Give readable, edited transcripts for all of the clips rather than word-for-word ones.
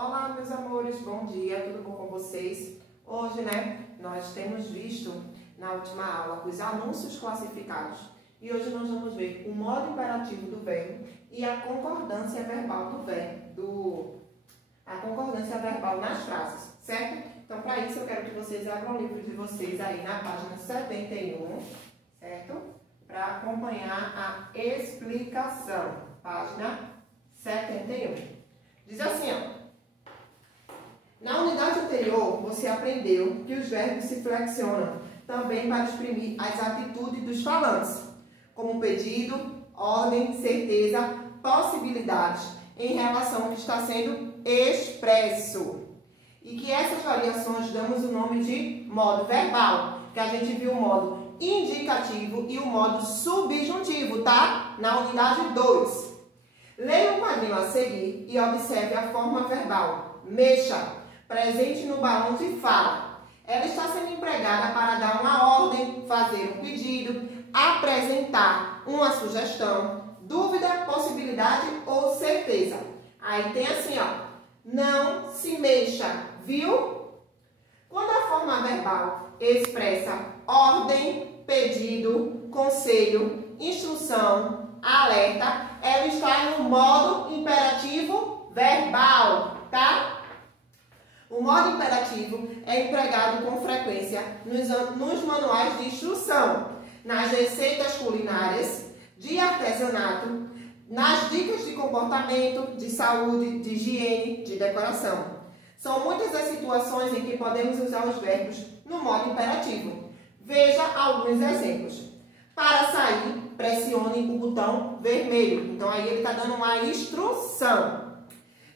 Olá, meus amores, bom dia, tudo bom com vocês? Hoje, nós temos visto na última aula os anúncios classificados e hoje nós vamos ver o modo imperativo do verbo e a concordância verbal do verbo, a concordância verbal nas frases, certo? Então, para isso, eu quero que vocês abram o livro de vocês aí na página 71, certo? Para acompanhar a explicação. Página 71. Diz assim, ó. Na unidade anterior, você aprendeu que os verbos se flexionam também para exprimir as atitudes dos falantes, como pedido, ordem, certeza, possibilidades, em relação ao que está sendo expresso. E que essas variações damos o nome de modo verbal, que a gente viu o modo indicativo e o modo subjuntivo, tá? Na unidade 2. Leia o quadrinho a seguir e observe a forma verbal. Mexa, presente no balão de fala. Ela está sendo empregada para dar uma ordem, fazer um pedido, apresentar uma sugestão, dúvida, possibilidade ou certeza. Aí tem assim, ó. Não se mexa, viu? Quando a forma verbal expressa ordem, pedido, conselho, instrução, alerta, ela está no modo imperativo verbal, tá? O modo imperativo é empregado com frequência nos manuais de instrução, nas receitas culinárias, de artesanato, nas dicas de comportamento, de saúde, de higiene, de decoração. São muitas as situações em que podemos usar os verbos no modo imperativo. Veja alguns exemplos. Para sair, pressione o botão vermelho. Então, aí ele está dando uma instrução.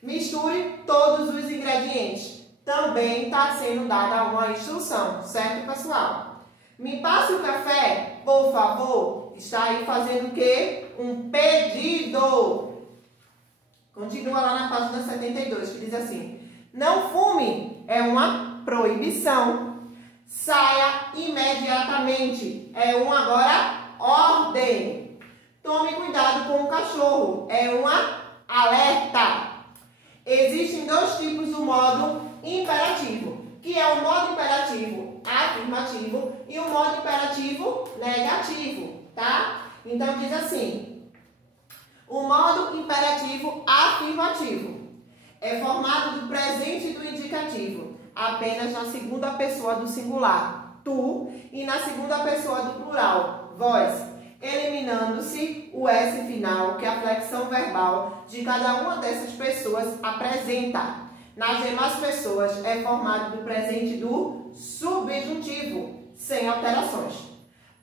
Misture todos os ingredientes. Também está sendo dada uma instrução, certo, pessoal? Me passe o café, por favor. Está aí fazendo o quê? Um pedido. Continua lá na página 72, que diz assim. Não fume, é uma proibição. Saia imediatamente, é uma agora ordem. Tome cuidado com o cachorro, é uma alerta. Existem dois tipos do modo imperativo, que é o modo imperativo afirmativo e o modo imperativo negativo, tá? Então, diz assim, o modo imperativo afirmativo é formado do presente e do indicativo, apenas na segunda pessoa do singular, tu, e na segunda pessoa do plural, vós, eliminando-se o S final, que é a flexão verbal de cada uma dessas pessoas apresenta. Nas demais pessoas é formado do presente e do subjuntivo, sem alterações.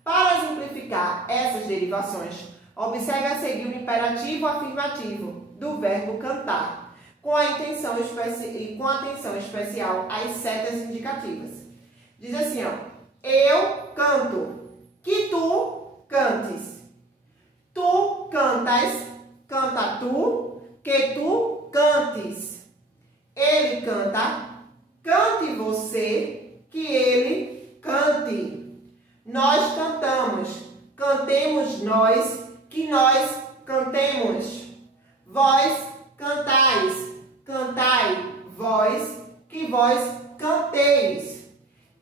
Para exemplificar essas derivações, observe a seguir o imperativo afirmativo do verbo cantar, com atenção especial às setas indicativas. Diz assim, ó, eu canto, que tu cantes. Tu cantas, canta tu, que tu cantes. Ele canta, cante você, que ele cante. Nós cantamos, cantemos nós, que nós cantemos. Vós cantais, cantai vós, que vós canteis.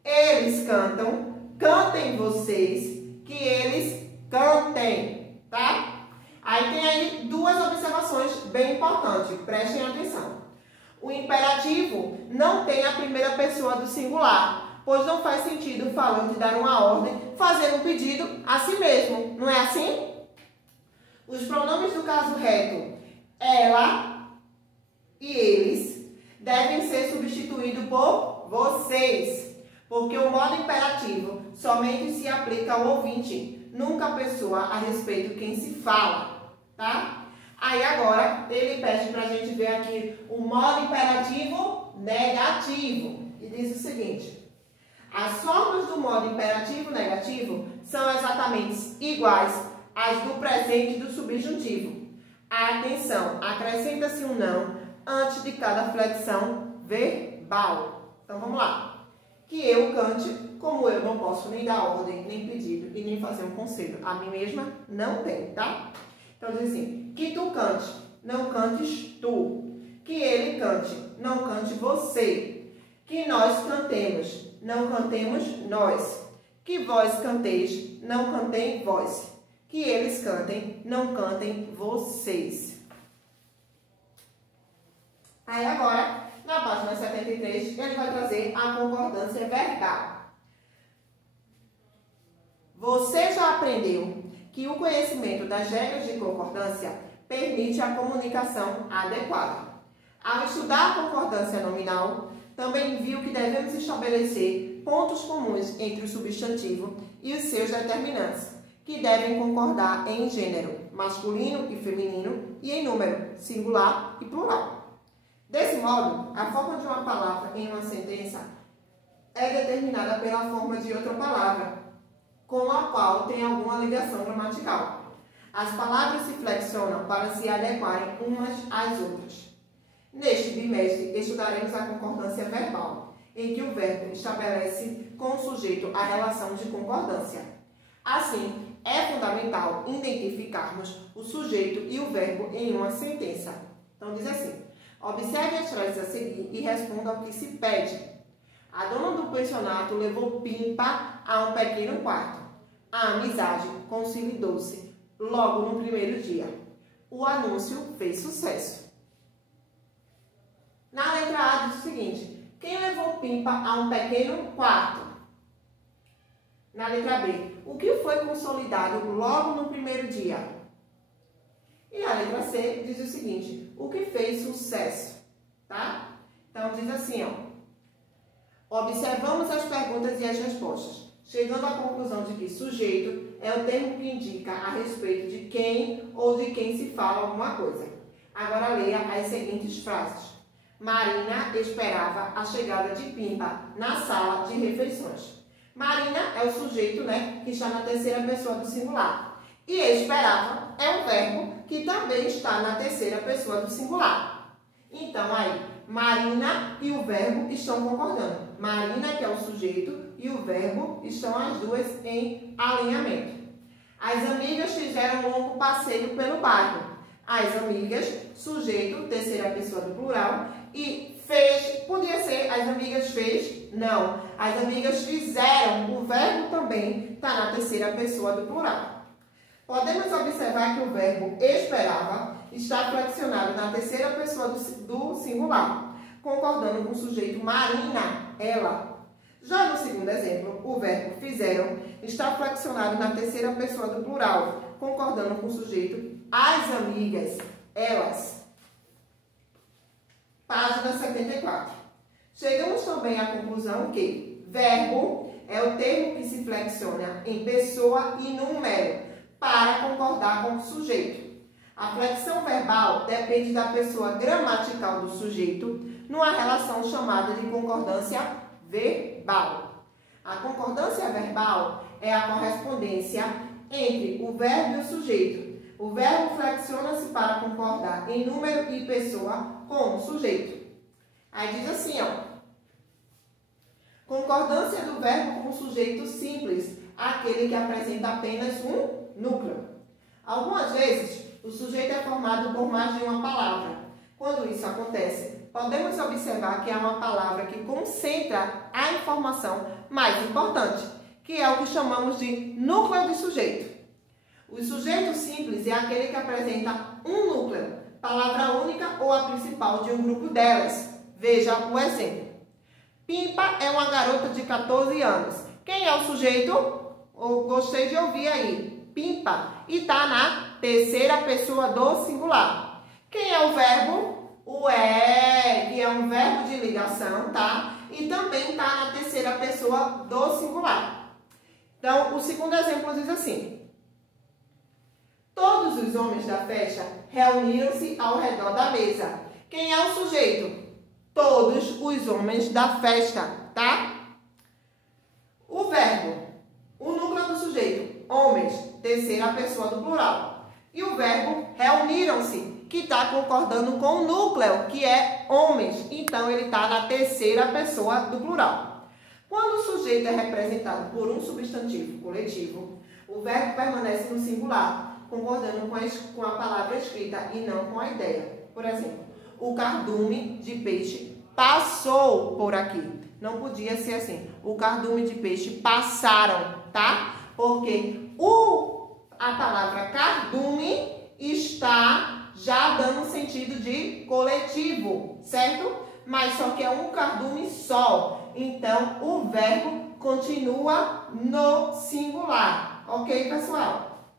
Eles cantam, cantem vocês, que eles cantem, tá? Aí tem aí duas observações bem importantes, prestem atenção. O imperativo não tem a primeira pessoa do singular, pois não faz sentido o falante dar uma ordem, fazer um pedido a si mesmo, não é assim? Os pronomes do caso reto, ela e eles, devem ser substituídos por vocês, porque o modo imperativo somente se aplica ao ouvinte, nunca à pessoa a respeito de quem se fala, tá? Aí agora ele pede para a gente ver aqui o modo imperativo negativo, e diz o seguinte. As formas do modo imperativo negativo são exatamente iguais às do presente e do subjuntivo. Atenção, acrescenta-se um não antes de cada flexão verbal. Então, vamos lá. Que eu cante, como eu não posso nem dar ordem, nem pedido e nem fazer um conselho a mim mesma, não tem, tá? Então, diz assim, que tu cante, não cantes tu. Que ele ele cante, não cante você. Que nós cantemos, não cantemos nós. Que vós canteis, não cantem vós. Que eles cantem, não cantem vocês. Aí agora, na página 73, ele vai trazer a concordância verbal. Você já aprendeu que o conhecimento das regras de concordância permite a comunicação adequada. Ao estudar a concordância nominal, também viu que devemos estabelecer pontos comuns entre o substantivo e os seus determinantes, que devem concordar em gênero, masculino e feminino, e em número, singular e plural. Desse modo, a forma de uma palavra em uma sentença é determinada pela forma de outra palavra, com a qual tem alguma ligação gramatical. As palavras se flexionam para se adequarem umas às outras. Neste bimestre, estudaremos a concordância verbal, em que o verbo estabelece com o sujeito a relação de concordância. Assim, é fundamental identificarmos o sujeito e o verbo em uma sentença. Então, diz assim: observe as frases a seguir e responda ao que se pede. A dona do pensionato levou Pimpa a um pequeno quarto. A amizade consolidou-se logo no primeiro dia. O anúncio fez sucesso. Na letra A diz o seguinte: quem levou Pimpa a um pequeno quarto? Na letra B, o que foi consolidado logo no primeiro dia? E a letra C diz o seguinte: o que fez sucesso? Tá? Então diz assim, ó: observamos as perguntas e as respostas, chegando à conclusão de que sujeito é o termo que indica a respeito de quem ou de quem se fala alguma coisa. Agora leia as seguintes frases. Marina esperava a chegada de Pimpa na sala de refeições. Marina é o sujeito, né, que está na terceira pessoa do singular. E esperava é um verbo que também está na terceira pessoa do singular. Então, aí, Marina e o verbo estão concordando. Marina, que é o sujeito, e o verbo estão as duas em alinhamento. As amigas fizeram um longo passeio pelo bairro. As amigas, sujeito, terceira pessoa do plural, e fez, podia ser as amigas fez, não. As amigas fizeram, o verbo também está na terceira pessoa do plural. Podemos observar que o verbo esperava está flexionado na terceira pessoa do singular, concordando com o sujeito Marina, ela. Já no segundo exemplo, o verbo fizeram está flexionado na terceira pessoa do plural, concordando com o sujeito as amigas, elas. Página 74. Chegamos também à conclusão que verbo é o termo que se flexiona em pessoa e número para concordar com o sujeito. A flexão verbal depende da pessoa gramatical do sujeito numa relação chamada de concordância verbal. A concordância verbal é a correspondência entre o verbo e o sujeito. O verbo flexiona-se para concordar em número e pessoa com o sujeito. Aí diz assim, ó: concordância do verbo com o sujeito simples, aquele que apresenta apenas um núcleo. Algumas vezes, o sujeito é formado por mais de uma palavra. Quando isso acontece, podemos observar que há uma palavra que concentra a informação mais importante, que é o que chamamos de núcleo de sujeito. O sujeito simples é aquele que apresenta um núcleo, palavra única ou a principal de um grupo delas. Veja o exemplo. Pimpa é uma garota de 14 anos. Quem é o sujeito? Eu gostei de ouvir aí. Pimpa. E está na terceira pessoa do singular. Quem é o verbo? O é, que é um verbo de ligação, tá? E também está na terceira pessoa do singular. Então, o segundo exemplo diz assim: todos os homens da festa reuniram-se ao redor da mesa. Quem é o sujeito? Todos os homens da festa, tá? O verbo, o núcleo do sujeito, homens, terceira pessoa do plural. E o verbo reuniram-se, que está concordando com o núcleo, que é homens. Então, ele está na terceira pessoa do plural. Quando o sujeito é representado por um substantivo coletivo, o verbo permanece no singular, concordando com a palavra escrita e não com a ideia. Por exemplo, o cardume de peixe passou por aqui. Não podia ser assim. O cardume de peixe passaram, tá? Porque a palavra cardume está já dando sentido de coletivo, certo? Mas só que é um cardume só. Então, o verbo continua no singular. Ok, pessoal?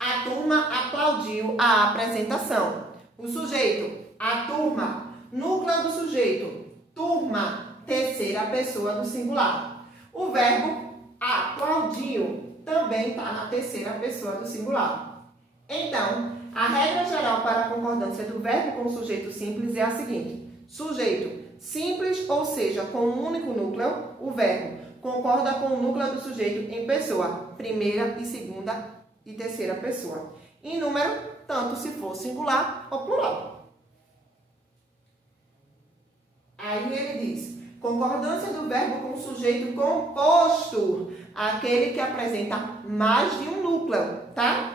A turma aplaudiu a apresentação. O sujeito, a turma, núcleo do sujeito, turma, terceira pessoa do singular. O verbo aplaudiu também está na terceira pessoa do singular. Então, a regra geral para a concordância do verbo com o sujeito simples é a seguinte: sujeito simples, ou seja, com um único núcleo, o verbo concorda com o núcleo do sujeito em pessoa, primeira e segunda e terceira pessoa. Em número, tanto se for singular ou plural. Aí ele diz: concordância do verbo com o sujeito composto, aquele que apresenta mais de um núcleo, tá?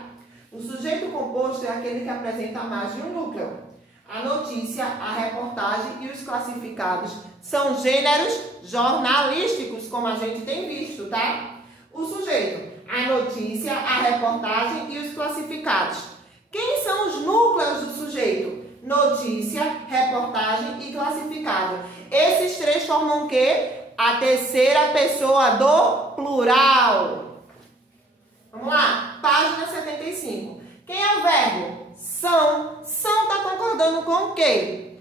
O sujeito composto é aquele que apresenta mais de um núcleo. A notícia, a reportagem e os classificados são gêneros jornalísticos, como a gente tem visto, tá? O sujeito, a notícia, a reportagem e os classificados. Quem são os núcleos do sujeito? Notícia, reportagem e classificado. Esses três formam o quê? A terceira pessoa do plural. Vamos lá, página 75. Quem é o verbo? São. São está concordando com o quê?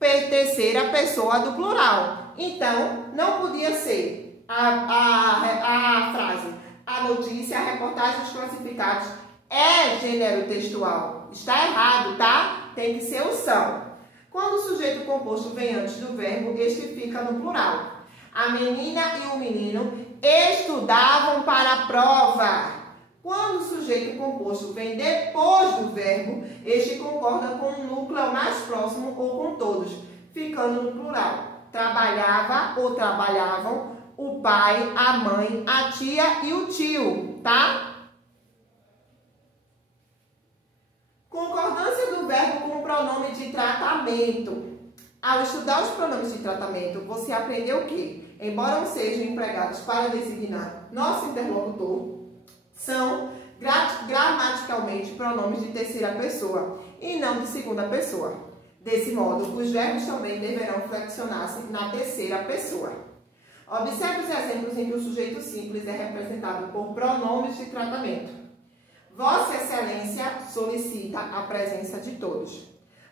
Terceira pessoa do plural. Então, não podia ser a frase: a notícia, a reportagem, os classificados é gênero textual. Está errado, tá? Tem que ser o são. Quando o sujeito composto vem antes do verbo, este fica no plural. A menina e o menino estudavam para a prova. Quando o sujeito composto vem depois do verbo, este concorda com o núcleo mais próximo ou com todos, ficando no plural. Trabalhava ou trabalhavam o pai, a mãe, a tia e o tio, tá? Concordância do verbo com o pronome de tratamento. Ao estudar os pronomes de tratamento, você aprendeu que, embora não sejam empregados para designar nosso interlocutor, são gramaticalmente pronomes de terceira pessoa e não de segunda pessoa. Desse modo, os verbos também deverão flexionar-se na terceira pessoa. Observe os exemplos em que o sujeito simples é representado por pronomes de tratamento. Vossa Excelência solicita a presença de todos.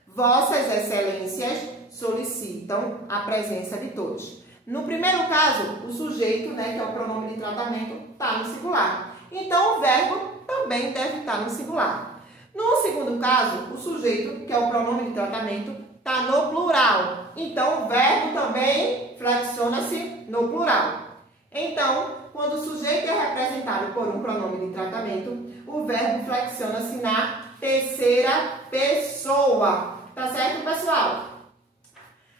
Vossas Excelências solicitam a presença de todos. No primeiro caso, o sujeito, que é o pronome de tratamento, está no singular. Então, o verbo também deve estar no singular. No segundo caso, o sujeito, que é o pronome de tratamento, está no plural. Então, o verbo também flexiona-se no plural. Então, quando o sujeito é representado por um pronome de tratamento, o verbo flexiona-se na terceira pessoa. Tá certo, pessoal?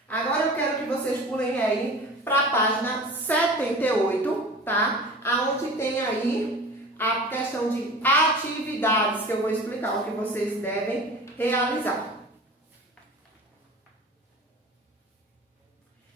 Agora eu quero que vocês pulem aí para a página 78, tá? Aonde tem aí a questão de atividades, que eu vou explicar o que vocês devem realizar.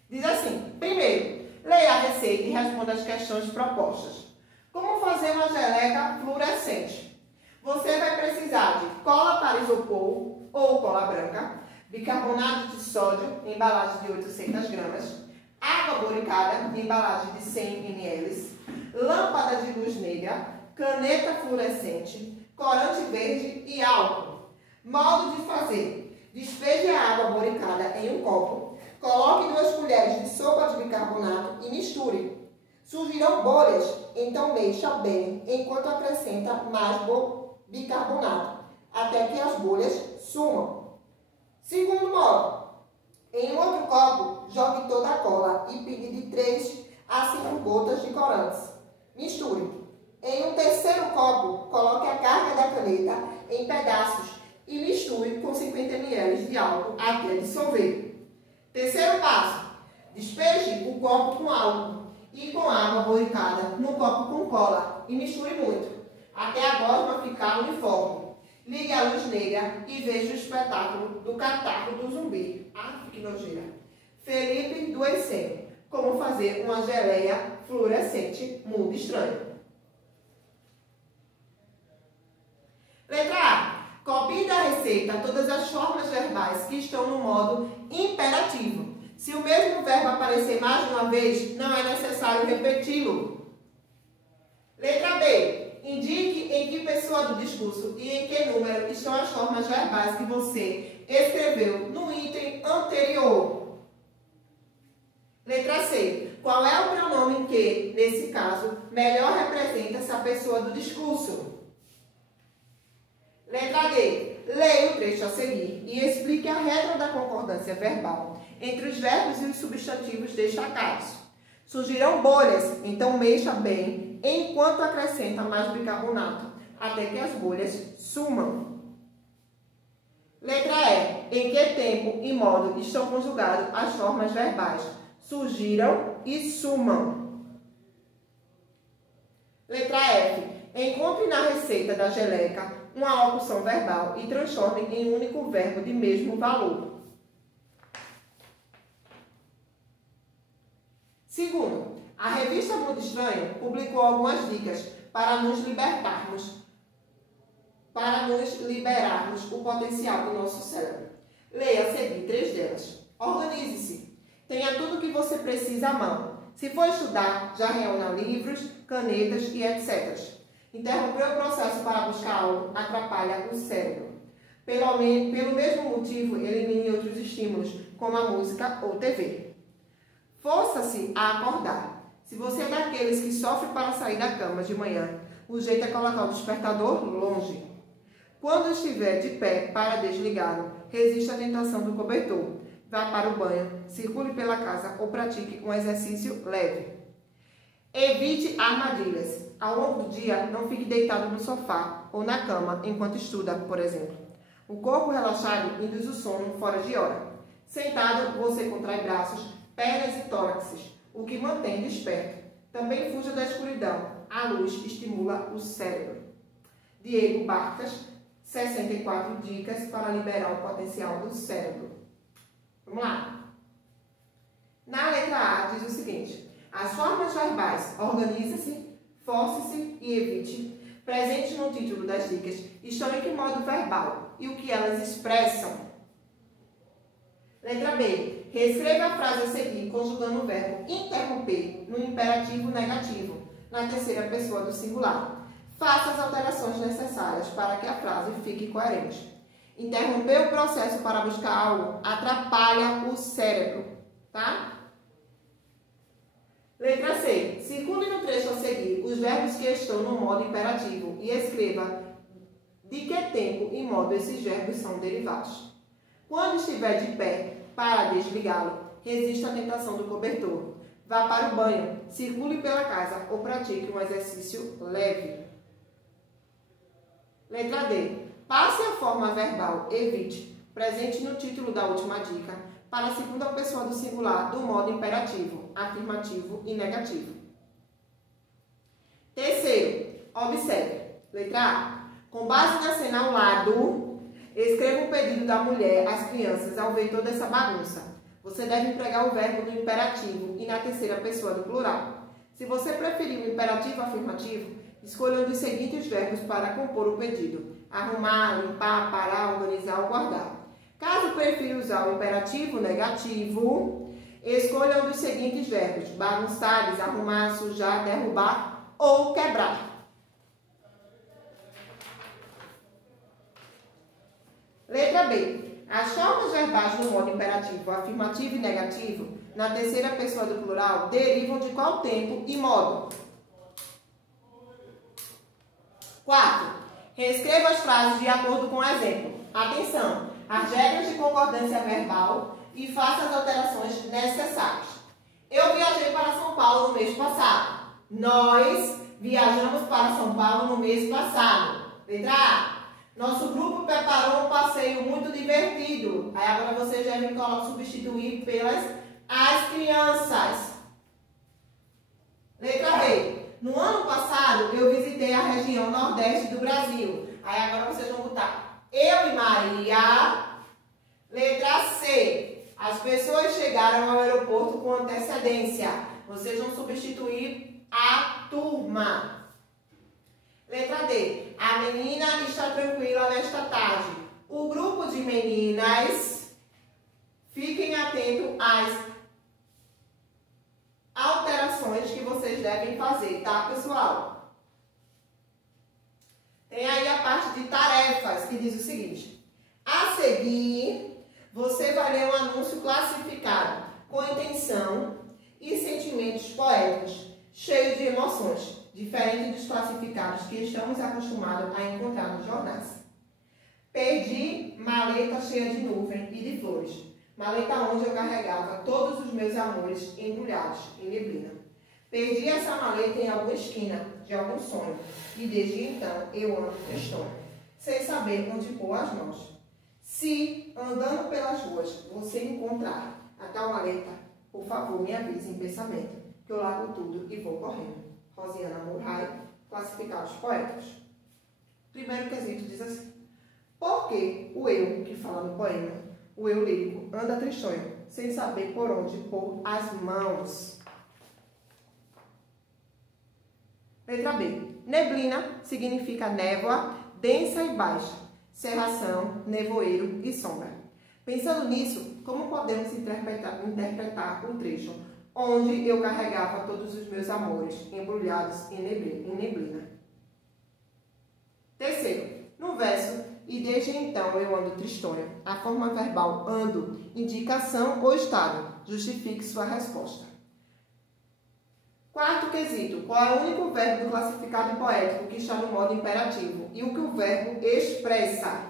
Diz assim: primeiro, leia a receita e responda as questões propostas. Como fazer uma geleca fluorescente? Você vai precisar de cola para isopor ou cola branca, bicarbonato de sódio, embalagem de 800 gramas, água boricada, embalagem de 100 ml, lâmpada de luz negra, caneta fluorescente, corante verde e álcool. Modo de fazer: despeje a água boricada em um copo, coloque 2 colheres de sopa de bicarbonato e misture. Surgirão bolhas, então mexa bem enquanto acrescenta mais bicarbonato, até que as bolhas sumam. Segundo modo: em um outro copo, jogue toda a cola e pegue de 3 a 5 gotas de corantes. Misture. Em um terceiro copo, coloque a carga da caneta em pedaços e misture com 50 ml de álcool até dissolver. Terceiro passo: despeje o copo com álcool e com água boricada no copo com cola e misture muito, até a gosma ficar uniforme. Ligue a luz negra e veja o espetáculo do catarro do zumbi. Ah, que nojeira. Felipe do Essênio. Como fazer uma geleia fluorescente muito estranho. Letra A. Copie da receita todas as formas verbais que estão no modo imperativo. Se o mesmo verbo aparecer mais de uma vez, não é necessário repeti-lo. Letra B. Indique em que pessoa do discurso e em que número estão as formas verbais que você escreveu no item anterior. Letra C. Qual é o pronome que, nesse caso, melhor representa essa pessoa do discurso? Letra D. Leia o trecho a seguir e explique a regra da concordância verbal entre os verbos e os substantivos destacados. Surgirão bolhas, então mexa bem enquanto acrescenta mais bicarbonato, até que as bolhas sumam. Letra E. Em que tempo e modo estão conjugadas as formas verbais surgiram e sumam? Letra F. Encontre na receita da geleca uma locução verbal e transforme em um único verbo de mesmo valor. Segundo, a revista Mundo Estranho publicou algumas dicas para nos liberarmos o potencial do nosso cérebro. Leia a seguir 3 delas. Organize-se. Tenha tudo o que você precisa à mão. Se for estudar, já reúna livros, canetas e etc. Interromper o processo para buscar algo atrapalha o cérebro. Pelo mesmo motivo, elimine outros estímulos, como a música ou TV. Força-se a acordar. Se você é daqueles que sofre para sair da cama de manhã, o jeito é colocar o despertador longe. Quando estiver de pé para desligá-lo, resista à tentação do cobertor. Vá para o banho, circule pela casa ou pratique um exercício leve. Evite armadilhas. Ao longo do dia, não fique deitado no sofá ou na cama enquanto estuda, por exemplo. O corpo relaxado induz o sono fora de hora. Sentado, você contrai braços, pernas e tórax, o que mantém desperto. Também fuja da escuridão. A luz estimula o cérebro. Diego Barcas, 64 dicas para liberar o potencial do cérebro. Vamos lá. Na letra A diz o seguinte: as formas verbais organize-se, force-se e evite, presentes no título das dicas, estão em que modo verbal e o que elas expressam. Letra B. Reescreva a frase a seguir conjugando o verbo interromper no imperativo negativo, na terceira pessoa do singular. Faça as alterações necessárias para que a frase fique coerente. Interromper o processo para buscar algo atrapalha o cérebro, tá? Letra C. Circule no trecho a seguir os verbos que estão no modo imperativo e escreva de que tempo e modo esses verbos são derivados. Quando estiver de pé, para desligá-lo, resista à tentação do cobertor. Vá para o banho, circule pela casa ou pratique um exercício leve. Letra D. Passe a forma verbal evite, presente no título da última dica, para a segunda pessoa do singular do modo imperativo, afirmativo e negativo. Terceiro, observe. Letra A. Com base na cena ao lado, escreva o pedido da mulher às crianças ao ver toda essa bagunça. Você deve empregar o verbo no imperativo e na terceira pessoa do plural. Se você preferir o imperativo afirmativo, escolha um dos seguintes verbos para compor o pedido: arrumar, limpar, parar, organizar ou guardar. Caso prefira usar o imperativo negativo, escolha um dos seguintes verbos: bagunçar, desarrumar, sujar, derrubar ou quebrar. Letra B. As formas verbais no modo imperativo, afirmativo e negativo, na terceira pessoa do plural, derivam de qual tempo e modo? 4. Reescreva as frases de acordo com o exemplo. Atenção! As regras de concordância verbal e faça as alterações necessárias. Eu viajei para São Paulo no mês passado. Nós viajamos para São Paulo no mês passado. Letra A. Nosso grupo preparou um passeio muito divertido. Aí agora vocês devem substituir pelas as crianças. Letra B. No ano passado, eu visitei a região nordeste do Brasil. Aí agora vocês vão botar eu e Maria. Letra C. As pessoas chegaram ao aeroporto com antecedência. Vocês vão substituir a turma. Letra D. A menina está tranquila nesta tarde. O grupo de meninas, fiquem atentos às alterações que vocês devem fazer, tá, pessoal? Tem aí a parte de tarefas, que diz o seguinte. A seguir, você vai ler um anúncio classificado com intenção e sentimentos poéticos, cheio de emoções, diferente dos classificados que estamos acostumados a encontrar nos jornais. Perdi maleta cheia de nuvem e de flores, maleta onde eu carregava todos os meus amores embrulhados em neblina. Perdi essa maleta em alguma esquina de algum sonho, e desde então eu ando tristonho, sem saber onde pôr as mãos. Se, andando pelas ruas, você encontrar a tal maleta, por favor, me avise em pensamento, que eu largo tudo e vou correndo. Rosiana Murray, classificados poéticos. Primeiro quesito diz assim. Por que o eu, que fala no poema, o eu lírico, anda tristonho, sem saber por onde pôr as mãos? Letra B. Neblina significa névoa, densa e baixa, cerração, nevoeiro e sombra. Pensando nisso, como podemos interpretar o trecho onde eu carregava todos os meus amores embrulhados em neblina? Terceiro, no verso, e desde então eu ando tristonho, a forma verbal ando indica ação ou estado, justifique sua resposta. Quarto quesito, qual é o único verbo do classificado poético que está no modo imperativo e o que o verbo expressa?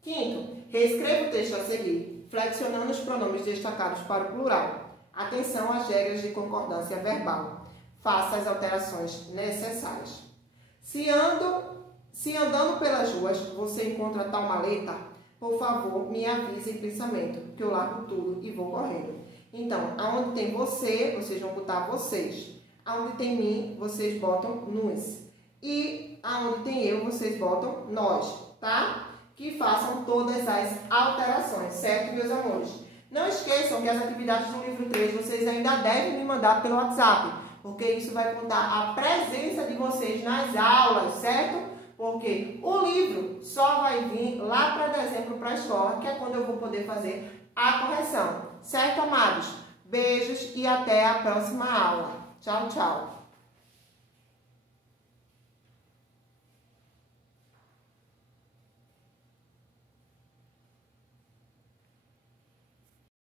Quinto, reescreva o texto a seguir, flexionando os pronomes destacados para o plural. Atenção às regras de concordância verbal. Faça as alterações necessárias. Se andando pelas ruas você encontra tal maleta, por favor, me avise em pensamento, que eu largo tudo e vou correndo. Então, aonde tem você, vocês vão botar vocês. Aonde tem mim, vocês botam nos. E aonde tem eu, vocês botam nós, tá? Que façam todas as alterações, certo, meus amores? Não esqueçam que as atividades do livro 3 vocês ainda devem me mandar pelo WhatsApp, porque isso vai contar a presença de vocês nas aulas, certo? Porque o livro só vai vir lá para dezembro para a escola, que é quando eu vou poder fazer a correção. Certo, amados? Beijos e até a próxima aula. Tchau, tchau.